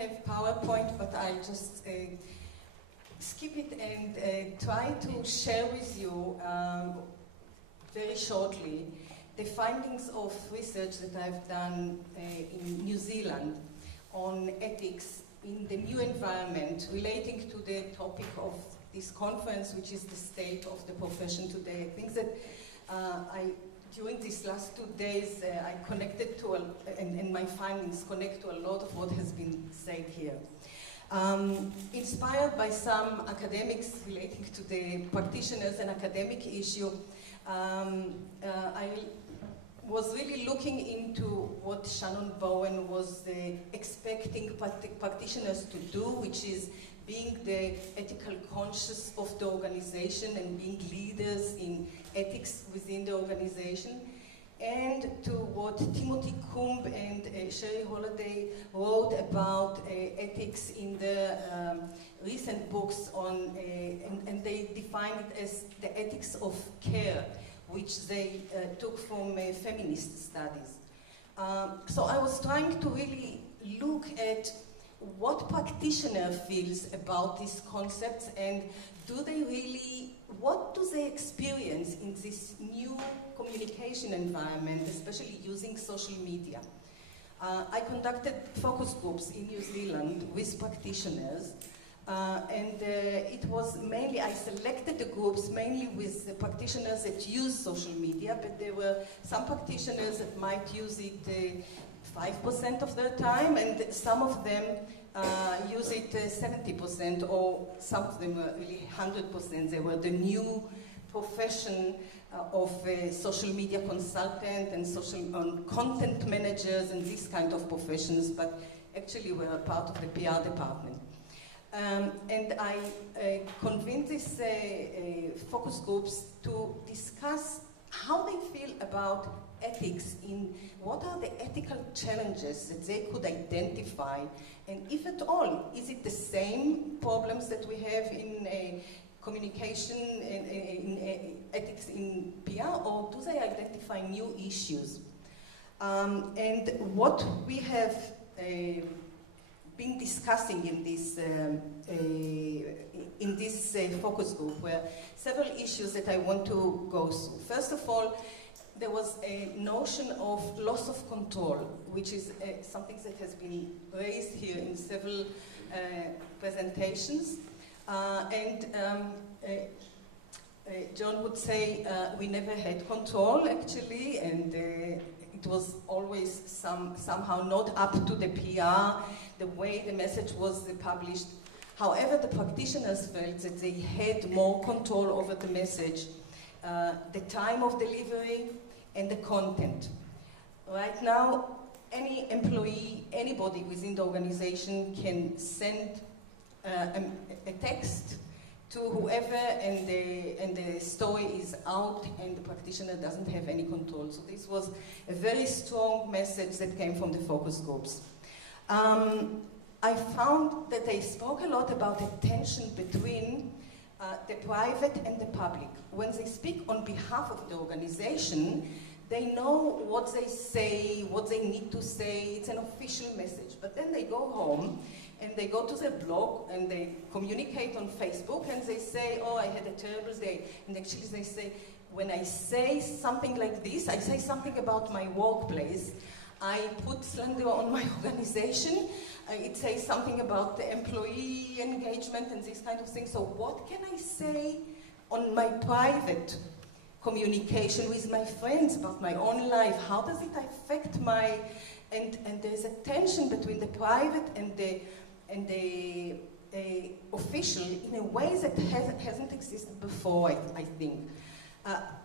have PowerPoint, but I'll just skip it and try to share with you very shortly the findings of research that I've done in New Zealand on ethics in the new environment relating to the topic of this conference, which is the state of the profession today. I think that during these last 2 days, I connected to, and my findings connect to a lot of what has been said here. Inspired by some academics relating to the practitioners and academic issue, I was really looking into what Shannon Bowen was expecting practitioners to do, which is being the ethical conscious of the organization and being leaders in ethics within the organization, and to what Timothy Coombe and Sherry Holliday wrote about ethics in the recent books on, and they defined it as the ethics of care, which they took from feminist studies. So I was trying to really look at what practitioner feels about these concepts, and what do they experience in this new communication environment, especially using social media. I conducted focus groups in New Zealand with practitioners, and it was mainly, I selected the groups mainly with the practitioners that use social media, but there were some practitioners that might use it 5% of their time, and some of them use it 70%, or some of them were really 100%. They were the new profession of social media consultant and content managers and these kind of professions, but actually were a part of the PR department. And I convened these focus groups to discuss how they feel about ethics, in what are the ethical challenges that they could identify, and if at all, is it the same problems that we have in communication in ethics in PR, or do they identify new issues? And what we have been discussing in this focus group were several issues that I want to go through. First of all, there was a notion of loss of control, which is something that has been raised here in several presentations. John would say we never had control, actually, and it was always somehow not up to the PR, the way the message was published. However, the practitioners felt that they had more control over the message, the time of delivery, and the content. Right now, any employee, anybody within the organization can send a text to whoever, and the story is out, and the practitioner doesn't have any control. So this was a very strong message that came from the focus groups. I found that they spoke a lot about the tension between the private and the public. When they speak on behalf of the organization, they know what they say, what they need to say. It's an official message. But then they go home and they go to their blog and they communicate on Facebook and they say, oh, I had a terrible day. And actually they say, when I say something like this, I say something about my workplace, I put slander on my organization, it says something about the employee engagement and these kind of things. So what can I say on my private communication with my friends about my own life? How does it affect my, and there's a tension between the private and the official in a way that hasn't existed before, I think.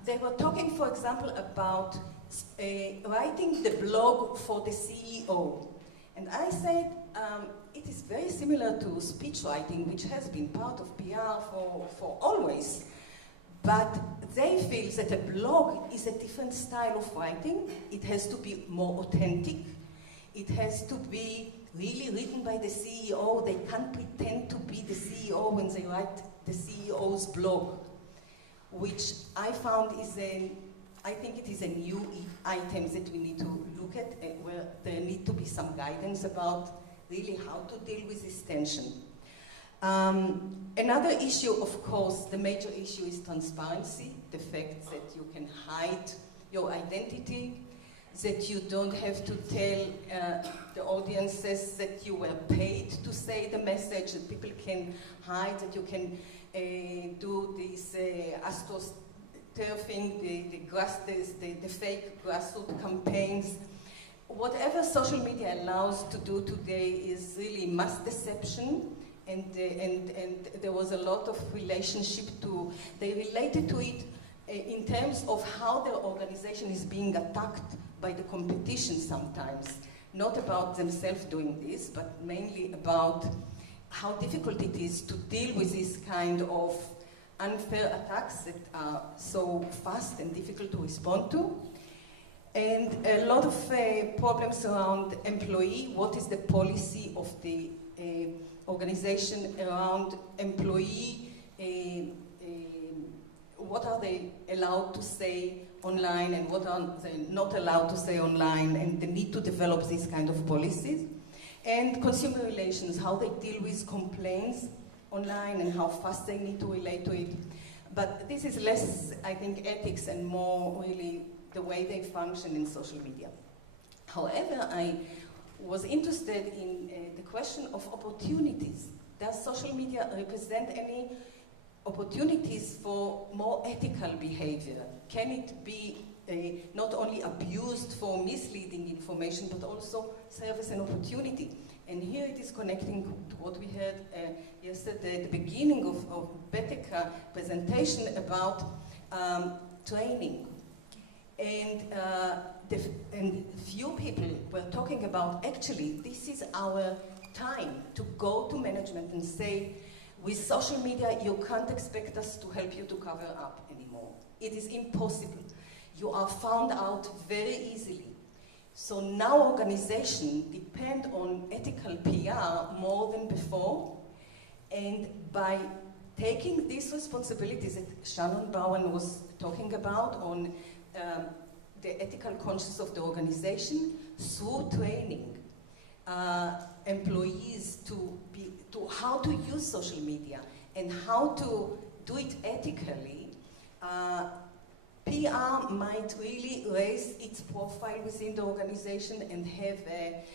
They were talking, for example, about writing the blog for the CEO. And I said, it is very similar to speech writing, which has been part of PR for always. But they feel that a blog is a different style of writing. It has to be more authentic. It has to be really written by the CEO. They can't pretend to be the CEO when they write the CEO's blog, which I found is I think it is a new item that we need to look at, where there need to be some guidance about really how to deal with this tension. Another issue, of course, the major issue is transparency, the fact that you can hide your identity, that you don't have to tell the audiences that you were paid to say the message, that people can hide, that you can do this astroturfing, the fake grassroots campaigns. Whatever social media allows to do today is really mass deception, and there was a lot of they related to it in terms of how their organization is being attacked by the competition sometimes. Not about themselves doing this, but mainly about how difficult it is to deal with this kind of unfair attacks that are so fast and difficult to respond to. And a lot of problems around employee. What is the policy of the organization around employee? What are they allowed to say online and what are they not allowed to say online, and the need to develop these kind of policies. And consumer relations, how they deal with complaints online and how fast they need to relate to it. But this is less, I think, ethics and more really the way they function in social media. However, I was interested in the question of opportunities. Does social media represent any opportunities for more ethical behavior? Can it be not only abused for misleading information, but also serve as an opportunity? And here it is connecting to what we heard yesterday at the beginning of Bledcom presentation about training. And few people were talking about, actually, this is our time to go to management and say, with social media, you can't expect us to help you to cover up anymore. It is impossible. You are found out very easily. So now organizations depend on ethical PR more than before, and by taking these responsibilities that Shannon Bowen was talking about on the ethical conscience of the organization through training employees to how to use social media and how to do it ethically, PR might really raise its profile within the organization and have a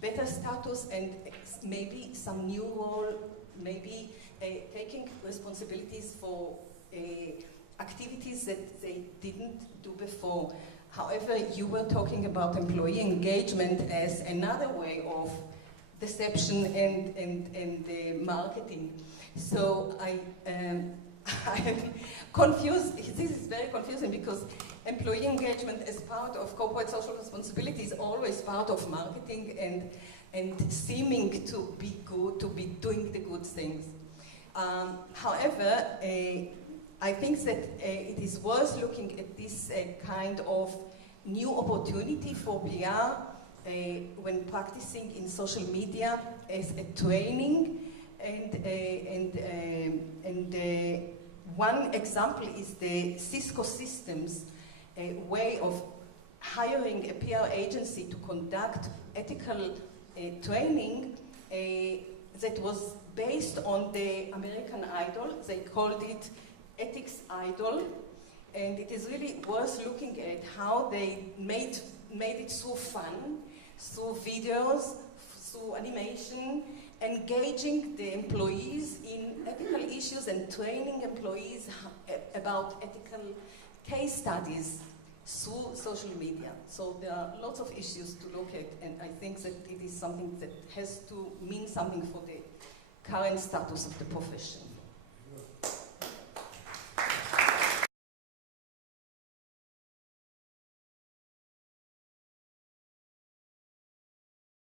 better status and maybe some new role, maybe taking responsibilities for activities that they didn't do before. However, you were talking about employee engagement as another way of deception and marketing. So I am confused. This is very confusing because employee engagement as part of corporate social responsibility is always part of marketing and seeming to be good, to be doing the good things. However, I think that it is worth looking at this kind of new opportunity for PR when practicing in social media as a training, and one example is the Cisco Systems way of hiring a PR agency to conduct ethical training that was based on the American Idol. They called it Ethics Idol, and it is really worth looking at how they made it so fun, through videos, through animation, engaging the employees in ethical issues and training employees about ethical case studies through social media. So there are lots of issues to look at, and I think that it is something that has to mean something for the current status of the profession.